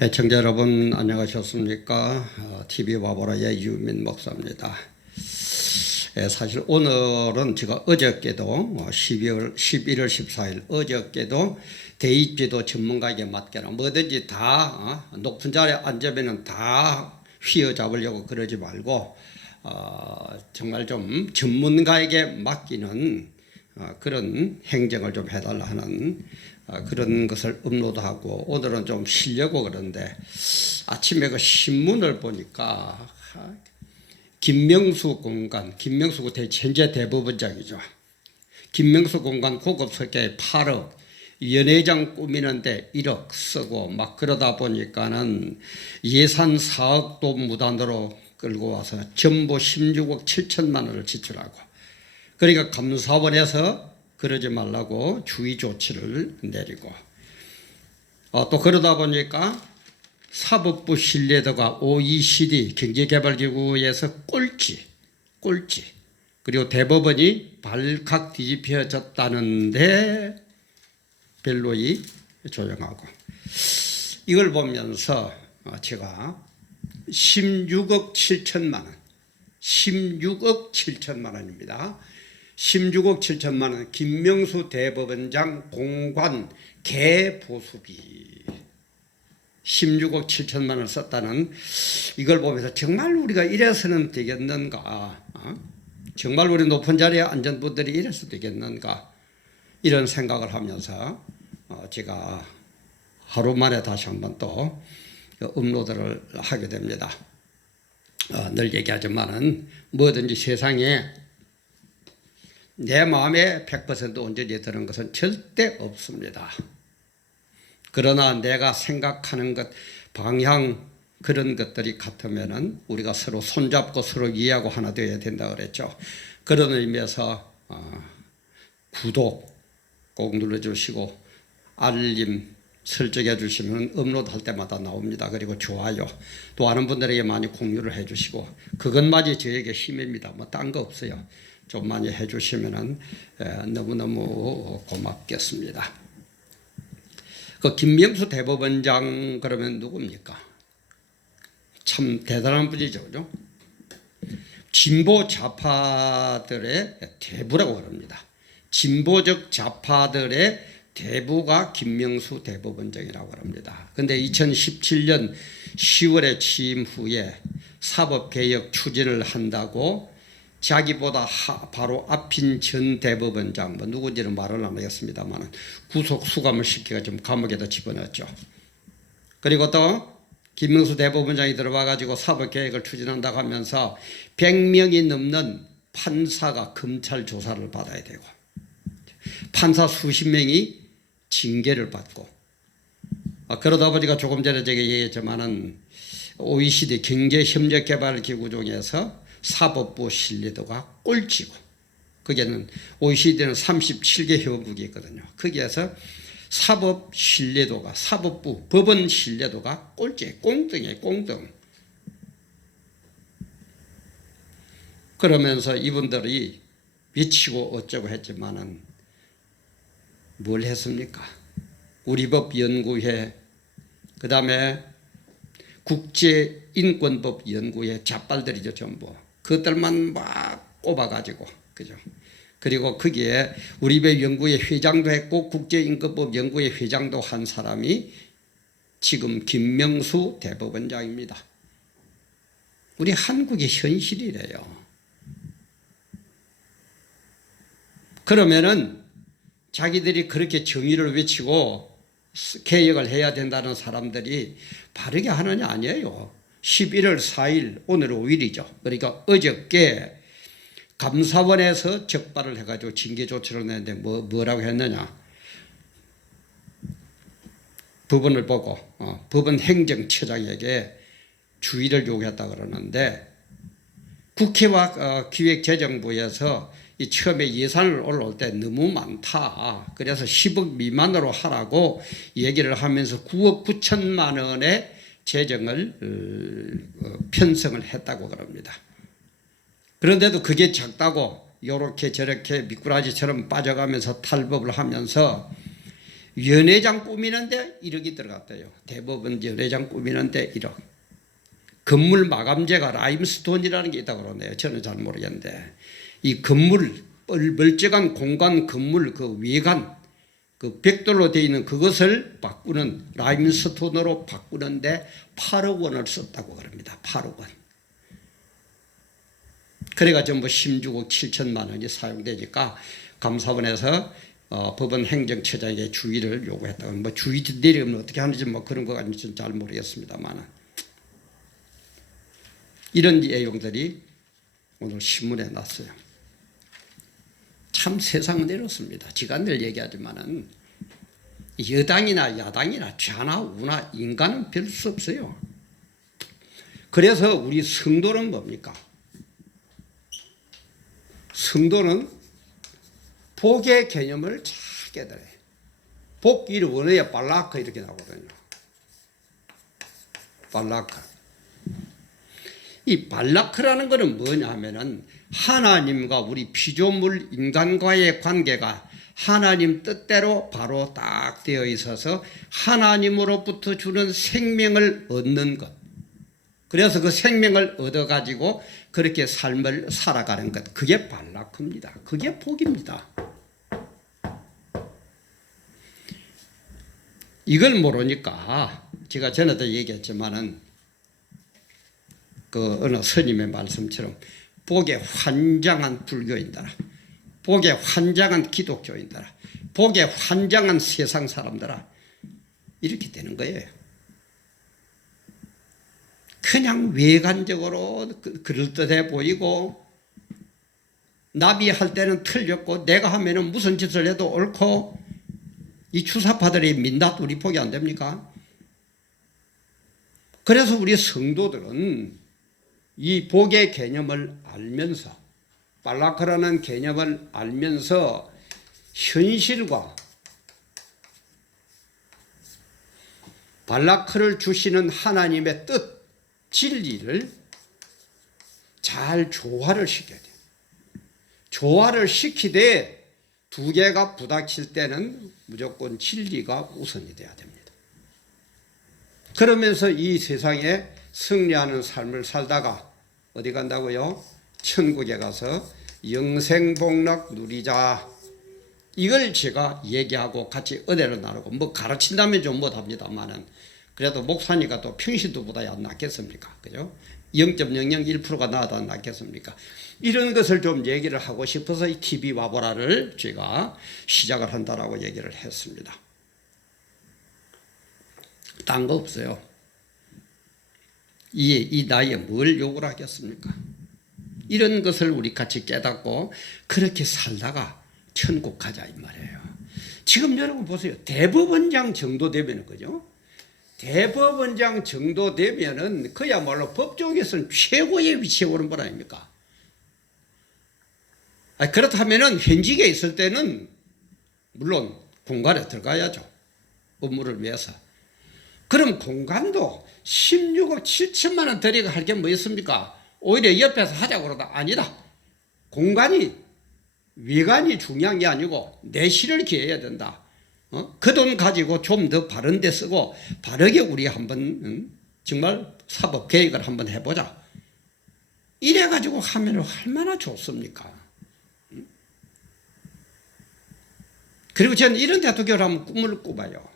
애청자 여러분 안녕하셨습니까? TV 와보라의 유민 목사입니다. 사실 오늘은 제가 어저께도 11월 14일 어저께도 대입제도 전문가에게 맡겨라 뭐든지 다 높은 자리에 앉으면 다 휘어잡으려고 그러지 말고 정말 좀 전문가에게 맡기는 그런 행정을 좀 해달라 하는 그런 것을 업로드하고 오늘은 좀 쉬려고 그러는데 아침에 그 신문을 보니까 김명수 공관, 김명수 현재 대법원장이죠. 김명수 공관 고급 설계에 8억, 연회장 꾸미는데 1억 쓰고 막 그러다 보니까는 예산 4억도 무단으로 끌고 와서 전부 16억 7천만 원을 지출하고 그러니까 감사원에서 그러지 말라고 주의 조치를 내리고 또 그러다 보니까 사법부 신뢰도가 OECD 경제개발기구에서 꼴찌 그리고 대법원이 발칵 뒤집혀졌다는데 별로이 조용하고 이걸 보면서 제가 16억 7천만 원 16억 7천만 원입니다. 16억 7천만 원 김명수 대법원장 공관 개보수비 16억 7천만 원을 썼다는 이걸 보면서 정말 우리가 이래서는 되겠는가 정말 우리 높은 자리에 앉은 분들이 이래서 되겠는가 이런 생각을 하면서 제가 하루 만에 다시 한번 또 업로드를 하게 됩니다. 늘 얘기하지만은 뭐든지 세상에 내 마음에 100% 온전히 드는 것은 절대 없습니다. 그러나 내가 생각하는 것, 방향 그런 것들이 같으면은 우리가 서로 손잡고 서로 이해하고 하나 되어야 된다 그랬죠. 그런 의미에서 구독 꼭 눌러주시고 알림 설정해 주시면 업로드 할 때마다 나옵니다. 그리고 좋아요 또 아는 분들에게 많이 공유를 해 주시고 그것만이 저에게 힘입니다. 뭐 딴 거 없어요. 좀 많이 해 주시면 너무너무 고맙겠습니다. 그 김명수 대법원장 그러면 누굽니까? 참 대단한 분이죠. 그죠? 진보 좌파들의 대부라고 그럽니다. 진보적 좌파들의 대부가 김명수 대법원장이라고 합니다. 그런데 2017년 10월에 취임 후에 사법개혁 추진을 한다고 자기보다 바로 앞인 전 대법원장 뭐 누군지는 말을 안 하겠습니다만 구속 수감을 시키고 좀 감옥에다 집어넣었죠. 그리고 또 김명수 대법원장이 들어와 가지고 사법개혁을 추진한다고 하면서 100명이 넘는 판사가 검찰 조사를 받아야 되고 판사 수십 명이 징계를 받고 그러다 보니까 조금 전에 제가 얘기했지만은 OECD 경제협력개발기구 중에서 사법부 신뢰도가 꼴찌고 거기에는 OECD는 37개 회원국이 있거든요. 거기에서 사법 신뢰도가 사법부 법원 신뢰도가 꼴찌 꽁등이에요. 꽁등. 그러면서 이분들이 미치고 어쩌고 했지만은 뭘 했습니까? 우리법연구회 그 다음에 국제인권법연구회 자빨들이죠. 전부 그것들만 막 꼽아가지고 그죠. 그리고 거기에 우리법연구회 회장도 했고 국제인권법연구회 회장도 한 사람이 지금 김명수 대법원장입니다. 우리 한국의 현실이래요. 그러면은 자기들이 그렇게 정의를 외치고 개혁을 해야 된다는 사람들이 바르게 하느냐 아니에요. 11월 4일 오늘 5일이죠. 그러니까 어저께 감사원에서 적발을 해가지고 징계 조치를 냈는데 뭐라고 했느냐. 법원을 보고 법원 행정처장에게 주의를 요구했다 그러는데 국회와 기획재정부에서 이 처음에 예산을 올라올 때 너무 많다. 그래서 10억 미만으로 하라고 얘기를 하면서 9억 9천만 원의 재정을 편성을 했다고 그럽니다. 그런데도 그게 작다고 이렇게 저렇게 미꾸라지처럼 빠져가면서 탈법을 하면서 연회장 꾸미는데 1억이 들어갔대요. 대법원 연회장 꾸미는데 1억. 건물 마감재가 라임스톤이라는 게 있다고 그러네요. 저는 잘 모르겠는데 이 건물 멀쩡한 공간 건물 그 외관 그 벽돌로 되어 있는 그것을 바꾸는 라임스톤으로 바꾸는데 8억 원을 썼다고 그럽니다. 8억 원. 그래가 전부 16억 7천만 원이 사용되니까 감사원에서 법원 행정처장에게 주의를 요구했다고. 뭐 주의 내리면 어떻게 하는지 뭐 그런 거 아닌지 잘 모르겠습니다만 이런 내용들이 오늘 신문에 났어요. 참 세상은 이렇습니다. 제가 늘 얘기하지만은 여당이나 야당이나 좌나 우나 인간은 별 수 없어요. 그래서 우리 성도는 뭡니까? 성도는 복의 개념을 잘 깨달아요. 복 이 원어에 발라크 이렇게 나오거든요. 발라크. 이 발라크라는 것은 뭐냐 하면은 하나님과 우리 피조물 인간과의 관계가 하나님 뜻대로 바로 딱 되어 있어서 하나님으로부터 주는 생명을 얻는 것. 그래서 그 생명을 얻어가지고 그렇게 삶을 살아가는 것. 그게 발라크입니다. 그게 복입니다. 이걸 모르니까 제가 전에도 얘기했지만은 그 어느 스님의 말씀처럼 복에 환장한 불교인들아, 복에 환장한 기독교인들아, 복에 환장한 세상 사람들아 이렇게 되는 거예요. 그냥 외관적으로 그럴듯해 보이고 나비할 때는 틀렸고 내가 하면은 무슨 짓을 해도 옳고 이 주사파들이 민낯 우리 복이 안 됩니까? 그래서 우리 성도들은 이 복의 개념을 알면서 발라크라는 개념을 알면서 현실과 발라크를 주시는 하나님의 뜻, 진리를 잘 조화를 시켜야 돼요. 조화를 시키되 두 개가 부닥칠 때는 무조건 진리가 우선이 돼야 됩니다. 그러면서 이 세상에 승리하는 삶을 살다가 어디 간다고요? 천국에 가서 영생복락 누리자. 이걸 제가 얘기하고 같이 은혜를 나누고 뭐 가르친다면 좀 못합니다만은 그래도 목사니까 또 평신도보다 안 낫겠습니까? 그죠? 0.001%가 나아도 안 낫겠습니까? 이런 것을 좀 얘기를 하고 싶어서 이 TV 와보라를 제가 시작을 한다라고 얘기를 했습니다. 딴 거 없어요. 이 나이에 뭘 요구를 하겠습니까? 이런 것을 우리 같이 깨닫고 그렇게 살다가 천국 가자 이 말이에요. 지금 여러분 보세요. 대법원장 정도 되면은 그죠? 대법원장 정도 되면은 그야말로 법조계에서는 최고의 위치에 오른 분 아닙니까? 그렇다면은 현직에 있을 때는 물론 공간에 들어가야죠. 업무를 위해서. 그럼 공간도 16억 7천만 원 들이가 할 게 뭐 있습니까? 오히려 옆에서 하자고 그러다 아니다. 공간이 외관이 중요한 게 아니고 내실을 기해야 된다. 그 돈 가지고 좀 더 바른 데 쓰고 바르게 우리 한번 정말 사법 계획을 한번 해보자. 이래 가지고 하면 얼마나 좋습니까? 그리고 저는 이런 대통령을 한번 꿈을 꿔봐요.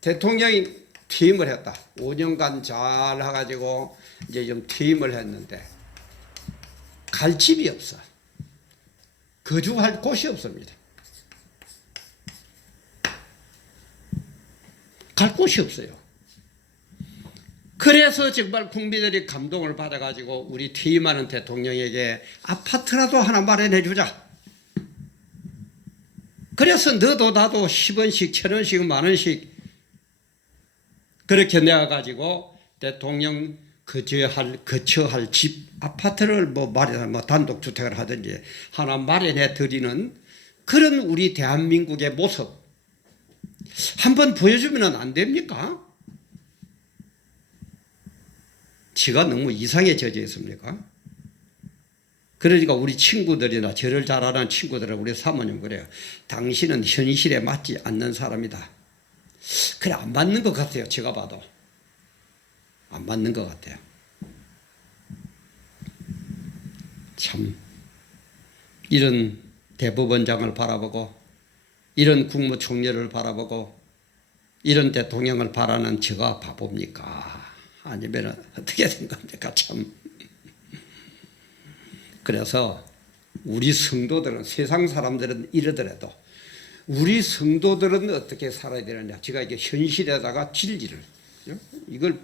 대통령이 퇴임을 했다. 5년간 잘 해가지고 이제 좀 퇴임을 했는데 갈 집이 없어. 거주할 곳이 없습니다. 갈 곳이 없어요. 그래서 정말 국민들이 감동을 받아가지고 우리 퇴임하는 대통령에게 아파트라도 하나 마련해 주자. 그래서 너도 나도 10원씩 1000원씩 만원씩 그렇게 내가지고 대통령 거처할 집 아파트를 뭐 단독주택을 하든지 하나 마련해 드리는 그런 우리 대한민국의 모습 한번 보여주면 안 됩니까? 제가 너무 이상에 젖어 있습니까? 그러니까 우리 친구들이나 저를 잘 아는 친구들은 우리 사모님 그래요. 당신은 현실에 맞지 않는 사람이다. 그래, 안 맞는 것 같아요. 제가 봐도. 안 맞는 것 같아요. 참, 이런 대법원장을 바라보고, 이런 국무총리를 바라보고, 이런 대통령을 바라는 제가 바보입니까? 아니면 어떻게 된 겁니까? 참. 그래서 우리 성도들은, 세상 사람들은 이러더라도 우리 성도들은 어떻게 살아야 되느냐. 제가 이게 현실에다가 진리를, 이걸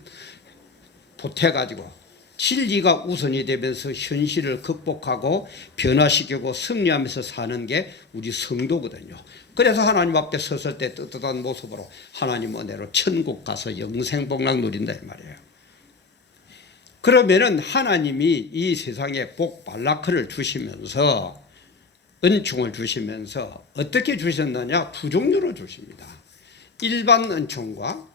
보태가지고 진리가 우선이 되면서 현실을 극복하고 변화시키고 승리하면서 사는 게 우리 성도거든요. 그래서 하나님 앞에 섰을 때 떳떳한 모습으로 하나님 은혜로 천국 가서 영생복락 누린다 이 말이에요. 그러면은 하나님이 이 세상에 복 발라크를 주시면서 은총을 주시면서 어떻게 주셨느냐? 두 종류로 주십니다. 일반 은총과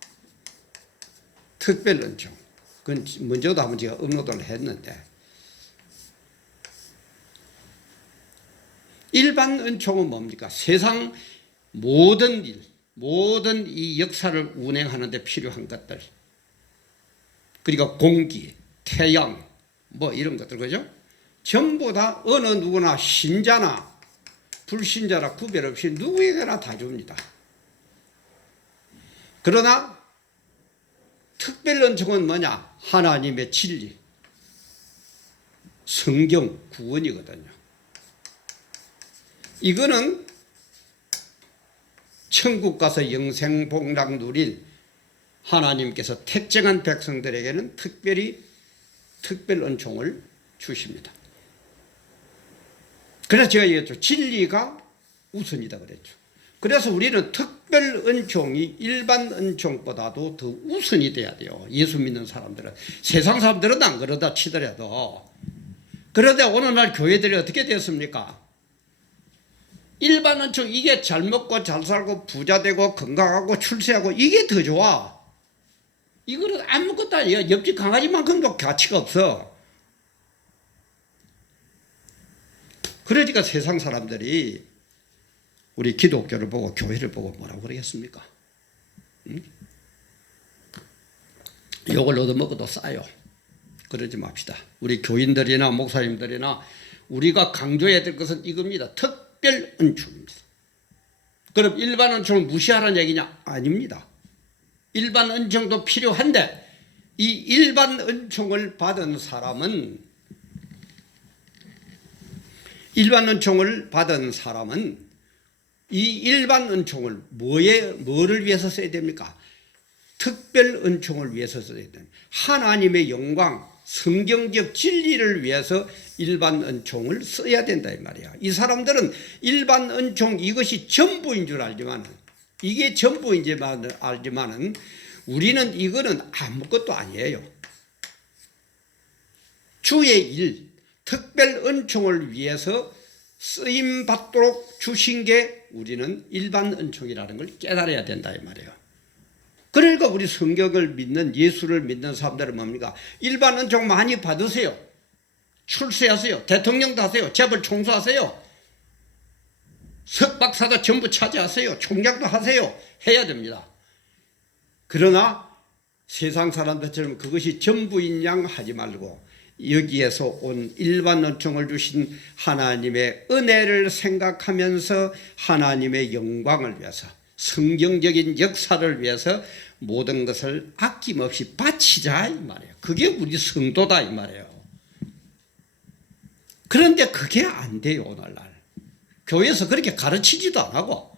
특별 은총. 그건 먼저도 한번 제가 업로드를 했는데, 일반 은총은 뭡니까? 세상 모든 일, 모든 이 역사를 운행하는 데 필요한 것들, 그러니까 공기, 태양, 뭐 이런 것들, 그죠? 전부 다 어느 누구나 신자나 불신자나 구별 없이 누구에게나 다 줍니다. 그러나 특별 은총은 뭐냐? 하나님의 진리, 성경, 구원이거든요. 이거는 천국 가서 영생복락 누릴 하나님께서 택정한 백성들에게는 특별히 특별 은총을 주십니다. 그래서 제가 얘기했죠. 진리가 우선이다 그랬죠. 그래서 우리는 특별 은총이 일반 은총보다도 더 우선이 돼야 돼요. 예수 믿는 사람들은. 세상 사람들은 안 그러다 치더라도. 그런데 오늘날 교회들이 어떻게 됐습니까? 일반 은총, 이게 잘 먹고 잘 살고 부자 되고 건강하고 출세하고 이게 더 좋아. 이거는 아무것도 아니에요. 옆집 강아지만큼도 가치가 없어. 그러니까 세상 사람들이 우리 기독교를 보고 교회를 보고 뭐라고 그러겠습니까? 응? 욕을 얻어먹어도 싸요. 그러지 맙시다. 우리 교인들이나 목사님들이나 우리가 강조해야 될 것은 이겁니다. 특별 은총입니다. 그럼 일반 은총을 무시하라는 얘기냐? 아닙니다. 일반 은총도 필요한데 이 일반 은총을 받은 사람은 이 일반 은총을 뭐를 위해서 써야 됩니까? 특별 은총을 위해서 써야 됩니다. 하나님의 영광, 성경적 진리를 위해서 일반 은총을 써야 된다 이 말이야. 이 사람들은 일반 은총 이것이 전부인 줄 알지만, 이게 전부인지만 알지만은 우리는 이거는 아무것도 아니에요. 주의 일, 특별 은총을 위해서 쓰임 받도록 주신 게 우리는 일반 은총이라는 걸 깨달아야 된다 이 말이에요. 그러니까 우리 성경을 믿는, 예수를 믿는 사람들은 뭡니까? 일반 은총 많이 받으세요. 출세하세요. 대통령도 하세요. 재벌 총수하세요. 석박사도 전부 차지하세요. 총장도 하세요. 해야 됩니다. 그러나 세상 사람들처럼 그것이 전부인 양 하지 말고 여기에서 온 일반 은총을 주신 하나님의 은혜를 생각하면서 하나님의 영광을 위해서, 성경적인 역사를 위해서 모든 것을 아낌없이 바치자 이 말이에요. 그게 우리 성도다 이 말이에요. 그런데 그게 안 돼요. 오늘날 교회에서 그렇게 가르치지도 안 하고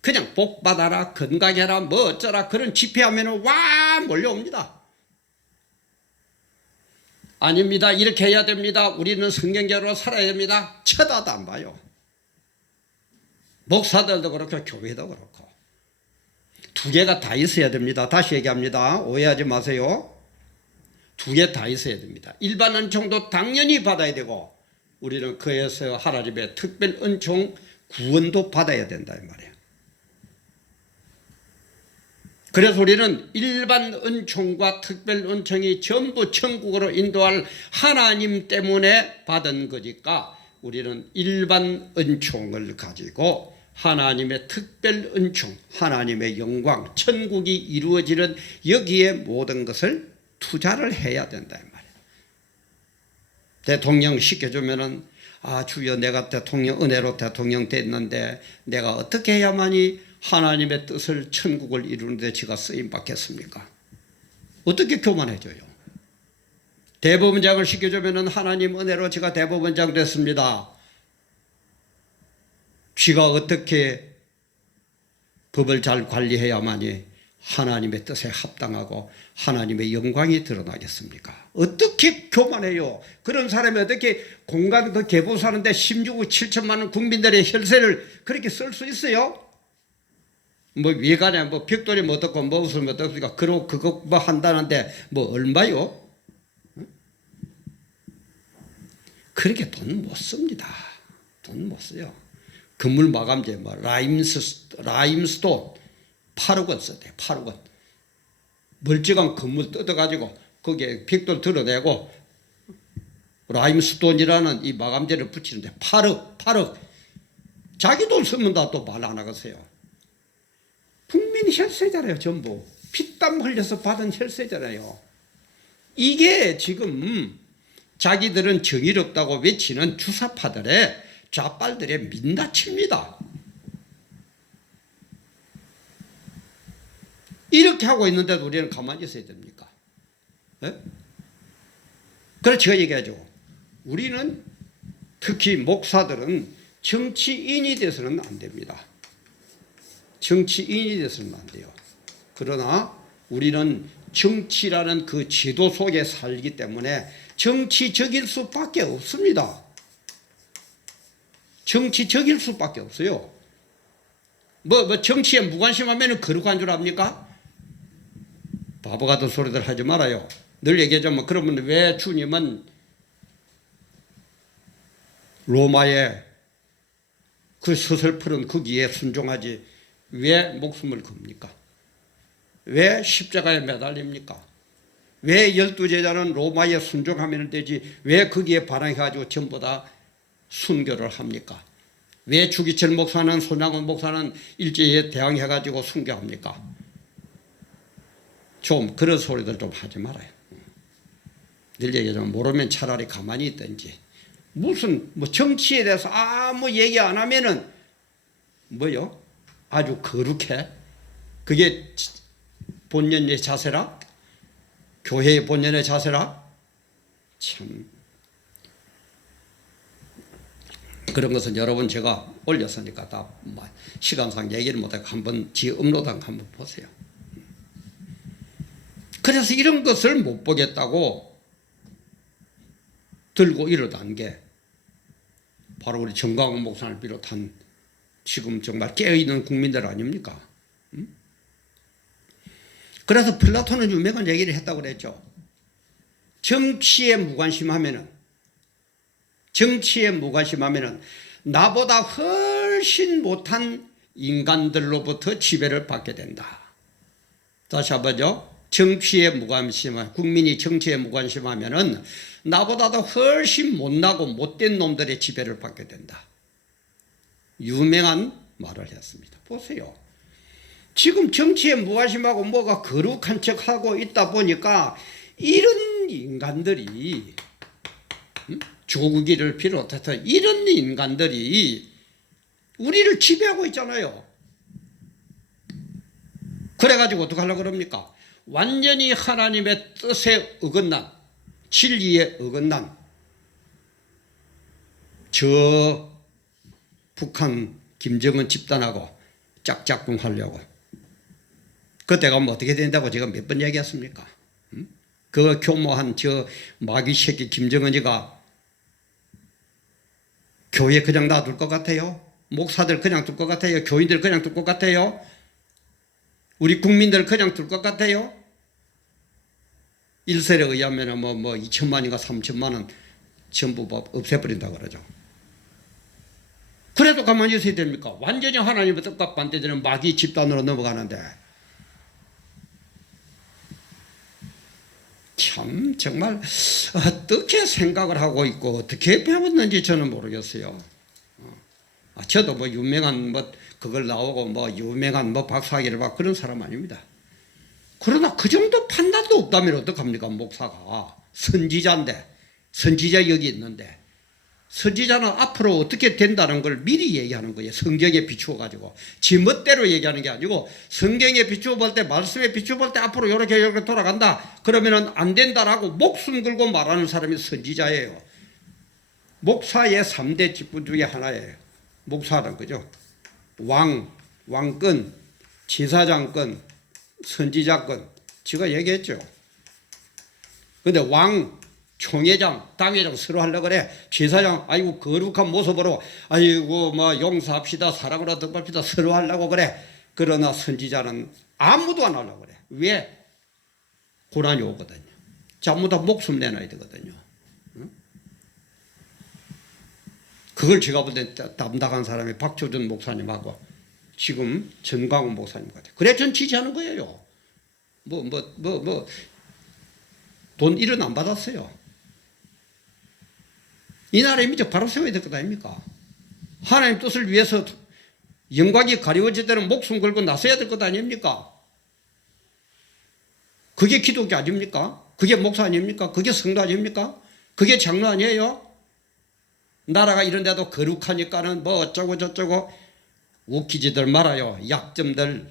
그냥 복 받아라, 건강해라, 뭐 어쩌라 그런 집회하면 와 몰려옵니다. 아닙니다. 이렇게 해야 됩니다. 우리는 성경대로 살아야 됩니다. 쳐다도 안 봐요. 목사들도 그렇고 교회도 그렇고. 두 개가 다 있어야 됩니다. 다시 얘기합니다. 오해하지 마세요. 두 개 다 있어야 됩니다. 일반 은총도 당연히 받아야 되고 우리는 그에서 하나님의 특별 은총 구원도 받아야 된다 이 말이에요. 그래서 우리는 일반 은총과 특별 은총이 전부 천국으로 인도할 하나님 때문에 받은 거니까 우리는 일반 은총을 가지고 하나님의 특별 은총, 하나님의 영광, 천국이 이루어지는 여기에 모든 것을 투자를 해야 된다 이 말이에요. 대통령 시켜주면은 주여 내가 대통령 은혜로 대통령 됐는데 내가 어떻게 해야만이 하나님의 뜻을 천국을 이루는데 제가 쓰임 받겠습니까? 어떻게 교만해져요? 대법원장을 시켜주면은 하나님 은혜로 제가 대법원장 됐습니다. 쥐가 어떻게 법을 잘 관리해야만이 하나님의 뜻에 합당하고 하나님의 영광이 드러나겠습니까? 어떻게 교만해요? 그런 사람이 어떻게 공간 그 개보사는데 16억 7천만 원 국민들의 혈세를 그렇게 쓸 수 있어요? 뭐 위간에 뭐 벽돌이 뭐 어떻고 뭐 웃으면 어떻습니까? 그거 뭐 한다는데 뭐 얼마요? 그렇게 돈 못 씁니다. 돈 못 써요. 건물 마감재 뭐 라임스톤 8억 원 썼대요. 8억 원. 멀쩡한 건물 뜯어가지고 거기에 벽돌 드러내고 라임스톤이라는 이 마감재를 붙이는데 8억. 자기 돈 쓰면 다 또 말 안 하겠어요. 국민 혈세잖아요. 전부. 피땀 흘려서 받은 혈세잖아요. 이게 지금 자기들은 정의롭다고 외치는 주사파들의 좌빨들의 민낯입니다. 이렇게 하고 있는데도 우리는 가만히 있어야 됩니까? 네? 그래서 제가 얘기하죠. 우리는 특히 목사들은 정치인이 돼서는 안 됩니다. 정치인이 돼서는 안 돼요. 그러나 우리는 정치라는 그 제도 속에 살기 때문에 정치적일 수밖에 없습니다. 정치적일 수밖에 없어요. 뭐 정치에 무관심하면 거룩한 줄 압니까? 바보 같은 소리들 하지 말아요. 늘 얘기하자면 그러면 왜 주님은 로마의 그 서슬푸른 거기에 순종하지 왜 목숨을 겁니까? 왜 십자가에 매달립니까? 왜 12제자는 로마에 순종하면 되지 왜 거기에 반항해가지고 전부 다 순교를 합니까? 왜 주기철 목사는 손양원 목사는 일제에 대항해가지고 순교합니까? 좀 그런 소리들 좀 하지 말아요. 늘 얘기하자면 모르면 차라리 가만히 있든지 무슨 뭐 정치에 대해서 아무 얘기 안 하면은 뭐요? 아주 거룩해? 그게 본연의 자세라? 교회의 본연의 자세라? 참 그런 것은 여러분 제가 올렸으니까 다 시간상 얘기를 못하고 한번 지 업로드한 거 한번 보세요. 그래서 이런 것을 못 보겠다고 들고 일어난 게 바로 우리 정광훈 목사를 비롯한 지금 정말 깨어있는 국민들 아닙니까? 그래서 플라톤은 유명한 얘기를 했다고 그랬죠. 정치에 무관심하면은 나보다 훨씬 못한 인간들로부터 지배를 받게 된다. 다시 한번요. 정치에 무관심하면 국민이 정치에 무관심하면은 나보다도 훨씬 못나고 못된 놈들의 지배를 받게 된다. 유명한 말을 했습니다. 보세요. 지금 정치에 무관심하고 뭐가 거룩한 척하고 있다 보니까 이런 인간들이 조국이를 비롯해서 이런 인간들이 우리를 지배하고 있잖아요. 그래가지고 어떻게 하려고 그럽니까? 완전히 하나님의 뜻에 어긋난 진리에 어긋난 저 북한 김정은 집단하고 짝짝꿍 하려고 그때 가면 어떻게 된다고 제가 몇 번 얘기했습니까? 그 교모한 저 마귀 새끼 김정은이가 교회 그냥 놔둘 것 같아요? 목사들 그냥 둘 것 같아요? 교인들 그냥 둘 것 같아요? 우리 국민들 그냥 둘 것 같아요? 일설에 의하면 뭐 2천만인가 3천만 원 전부 없애버린다 그러죠. 그래도 가만히 있어야 됩니까? 완전히 하나님의 뜻과 반대되는 마귀 집단으로 넘어가는데 참 정말 어떻게 생각을 하고 있고 어떻게 배웠는지 저는 모르겠어요. 저도 뭐 유명한 뭐 그걸 나오고 뭐 유명한 뭐 박사학위를 받고 그런 사람 아닙니다. 그러나 그 정도 판단도 없다면 어떡합니까? 목사가 선지자인데, 선지자 여기 있는데, 선지자는 앞으로 어떻게 된다는 걸 미리 얘기하는 거예요. 성경에 비추어 가지고 지 멋대로 얘기하는 게 아니고 성경에 비추어 볼 때, 말씀에 비추어 볼 때 앞으로 이렇게 돌아간다 그러면은 안 된다라고 목숨 걸고 말하는 사람이 선지자예요. 목사의 3대 직분 중에 하나예요. 목사는 그죠? 왕권, 제사장권, 선지자권. 제가 얘기했죠. 근데 왕, 총회장, 당회장 서로 하려고 그래. 제사장, 아이고, 거룩한 모습으로, 아이고, 뭐, 용서합시다, 사랑으로 덮합시다, 서로 하려고 그래. 그러나 선지자는 아무도 안 하려고 그래. 왜? 고난이 오거든요. 전부 다 목숨 내놔야 되거든요. 그걸 제가 볼 때 담당한 사람이 박조준 목사님하고 지금 전광훈 목사님 같아요. 그래, 전 지지하는 거예요. 돈 1원 안 받았어요. 이 나라의 민족 바로 세워야 될 것 아닙니까? 하나님 뜻을 위해서 영광이 가리워질 때는 목숨 걸고 나서야 될 것 아닙니까? 그게 기독교 아닙니까? 그게 목사 아닙니까? 그게 성도 아닙니까? 그게 장로 아니에요? 나라가 이런데도 거룩하니까는 뭐 어쩌고 저쩌고 웃기지들 말아요. 약점들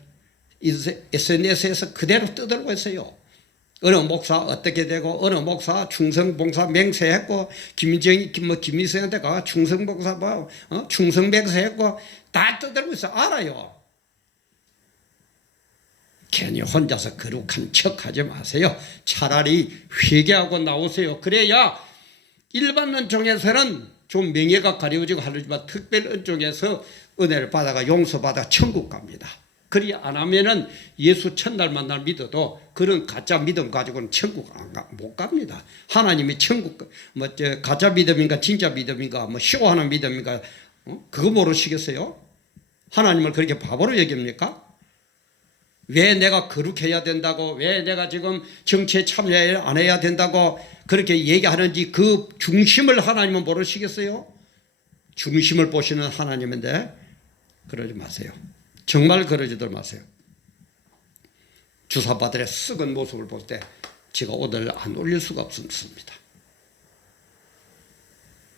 SNS에서 그대로 떠들고 있어요. 어느 목사 어떻게 되고 어느 목사 충성봉사 맹세했고 김일성한테 가 충성봉사 충성맹세했고 다 떠들고 있어. 알아요. 괜히 혼자서 거룩한 척하지 마세요. 차라리 회개하고 나오세요. 그래야 일반 은총에서는 좀 명예가 가려지고 하지만 특별 은총에서 은혜를 받아가 용서받아 천국 갑니다. 그리 안 하면은 예수 첫날 만날 믿어도 그런 가짜 믿음 가지고는 천국 못 갑니다. 하나님이 천국 가짜 믿음인가 진짜 믿음인가 쇼하는 믿음인가 그거 모르시겠어요? 하나님을 그렇게 바보로 여깁니까? 왜 내가 거룩해야 된다고, 왜 내가 지금 정치에 참여 안 해야 된다고 그렇게 얘기하는지 그 중심을 하나님은 모르시겠어요? 중심을 보시는 하나님인데 그러지 마세요. 정말 그러지들 마세요. 주사바들의 썩은 모습을 볼 때 제가 오늘 안 올릴 수가 없습니다.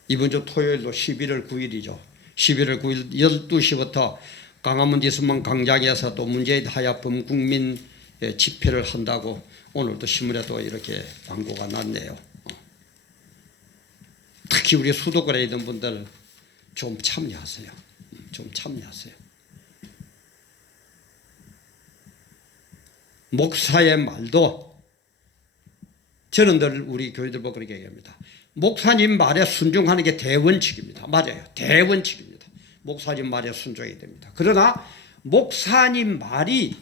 이번 주 토요일도 11월 9일이죠. 11월 9일 12시부터 강화문 디스만 광장에서 또 문재인 하야범 국민 집회를 한다고 오늘도 신문에도 이렇게 광고가 났네요. 특히 우리 수도권에 있는 분들 좀 참여하세요. 좀 참여하세요. 목사의 말도 저는 늘 우리 교회들 보고 그렇게 얘기합니다. 목사님 말에 순종하는 게 대원칙입니다. 맞아요. 대원칙입니다. 목사님 말에 순종해야 됩니다. 그러나 목사님 말이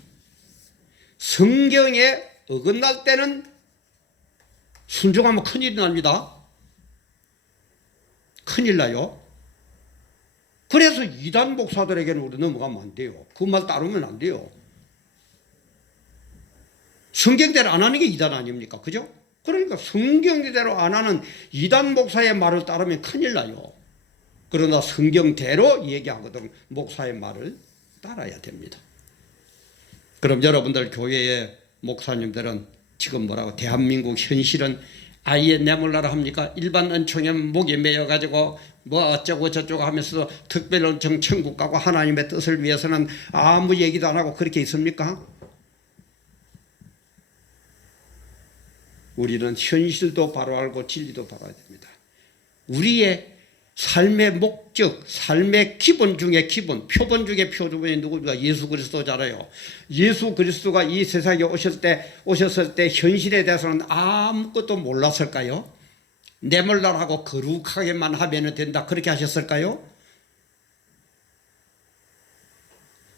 성경에 어긋날 때는 순종하면 큰일이 납니다. 큰일 나요. 그래서 이단 목사들에게는 우리 넘어가면 안 돼요. 그 말 따르면 안 돼요. 성경대로 안 하는 게 이단 아닙니까? 그죠? 그러니까 성경대로 안 하는 이단 목사의 말을 따르면 큰일 나요. 그러나 성경대로 얘기하거든 목사의 말을 따라야 됩니다. 그럼 여러분들 교회의 목사님들은 지금 뭐라고 대한민국 현실은 아예 내몰라라 합니까? 일반 은총에 목에 매여가지고 뭐 어쩌고 저쩌고 하면서 특별 은총 천국 가고 하나님의 뜻을 위해서는 아무 얘기도 안 하고 그렇게 있습니까? 우리는 현실도 바로 알고 진리도 바로 알아야 됩니다. 우리의 삶의 목적, 삶의 기본 중에 기본, 표본 중에 표본이 누구입니까? 예수 그리스도잖아요. 예수 그리스도가 이 세상에 오셨을 때 현실에 대해서는 아무것도 몰랐을까요? 내몰라라고 거룩하게만 하면 된다 그렇게 하셨을까요?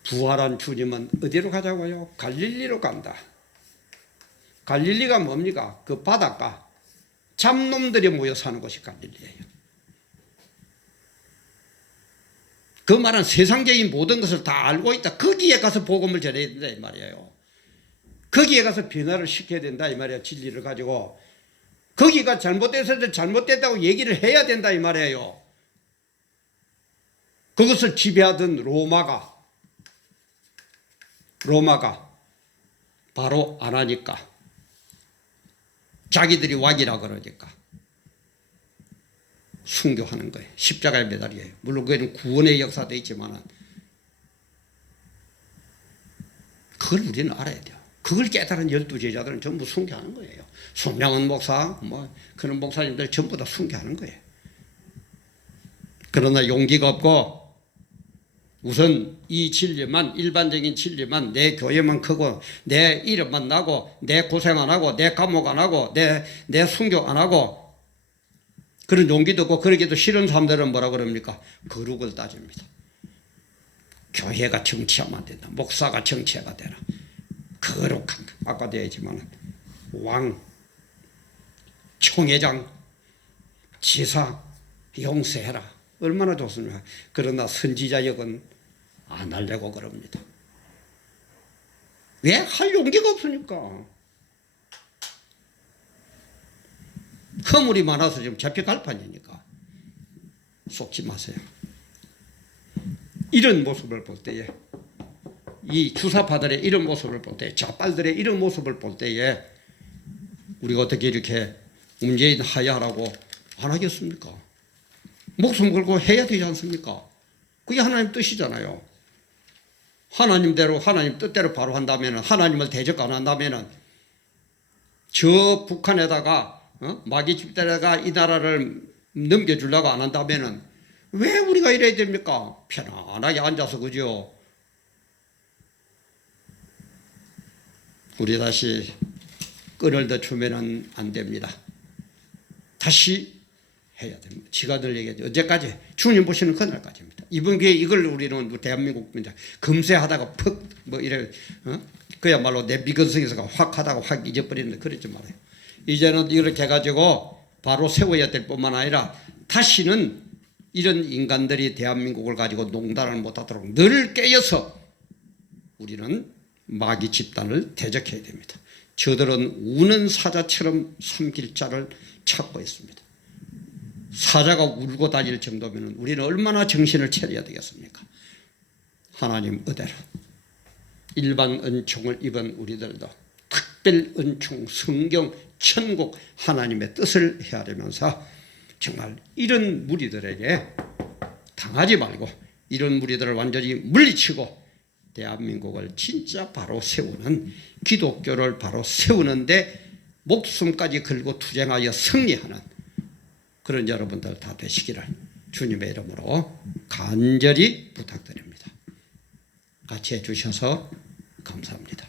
부활한 주님은 어디로 가자고요? 갈릴리로 간다. 갈릴리가 뭡니까? 그 바닷가. 잡놈들이 모여 사는 곳이 갈릴리예요. 그 말은 세상적인 모든 것을 다 알고 있다. 거기에 가서 복음을 전해야 된다 이 말이에요. 거기에 가서 변화를 시켜야 된다 이 말이야. 진리를 가지고 거기가 잘못돼서 잘못됐다고 얘기를 해야 된다 이 말이에요. 그것을 지배하던 로마가 바로 안 하니까, 자기들이 왁이라 그러니까 순교하는 거예요. 십자가에 매달려요. 물론 그에는 구원의 역사도 있지만 그걸 우리는 알아야 돼요. 그걸 깨달은 12제자들은 전부 순교하는 거예요. 손명은 목사, 그런 목사님들 전부 다 순교하는 거예요. 그러나 용기가 없고 우선 이 진리만, 일반적인 진리만, 내 교회만 크고 내 이름만 나고 내 고생 안 하고 내 감옥 안 하고 내 순교 안 하고 그런 용기도 없고 그러기도 싫은 사람들은 뭐라 그럽니까? 거룩을 따집니다. 교회가 정치하면 안 된다. 목사가 정치가 되라. 거룩한 거. 아까도 얘기했지만 왕, 총회장, 지사 용서해라. 얼마나 좋습니까? 그러나 선지자 역은 안 하려고 그럽니다. 왜? 할 용기가 없으니까. 허물이 많아서 지금 잡혀갈 판이니까. 속지 마세요. 이런 모습을 볼 때에, 이 주사파들의 이런 모습을 볼 때에, 좌빨들의 이런 모습을 볼 때에 우리가 어떻게 이렇게 문재인 하야라고 안 하겠습니까? 목숨 걸고 해야 되지 않습니까? 그게 하나님 뜻이잖아요. 하나님대로, 하나님 뜻대로 바로 한다면, 하나님을 대적 안 한다면, 저 북한에다가 마귀 집단에다가 이 나라를 넘겨주려고 안 한다면 왜 우리가 이래야 됩니까? 편안하게 앉아서, 그죠? 우리 다시 끈을 더 주면은 안 됩니다. 다시 해야 됩니다. 지가 늘 얘기하죠. 언제까지? 주님 보시는 그날까지입니다. 이번 기회에 이걸 우리는 대한민국 금세하다가 이래, 그야말로 내 미건성에서 확 하다가 확 잊어버리는데 그러지 말아요. 이제는 이렇게 해가지고 바로 세워야 될 뿐만 아니라 다시는 이런 인간들이 대한민국을 가지고 농단을 못하도록 늘 깨어서 우리는 마귀 집단을 대적해야 됩니다. 저들은 우는 사자처럼 섬길 자를 찾고 있습니다. 사자가 울고 다닐 정도면 우리는 얼마나 정신을 차려야 되겠습니까? 하나님 의대로 일반 은총을 입은 우리들도 특별 은총, 성경, 천국, 하나님의 뜻을 헤아리면서 정말 이런 무리들에게 당하지 말고 이런 무리들을 완전히 물리치고 대한민국을 진짜 바로 세우는, 기독교를 바로 세우는데 목숨까지 걸고 투쟁하여 승리하는 그런 여러분들 다 되시기를 주님의 이름으로 간절히 부탁드립니다. 같이 해주셔서 감사합니다.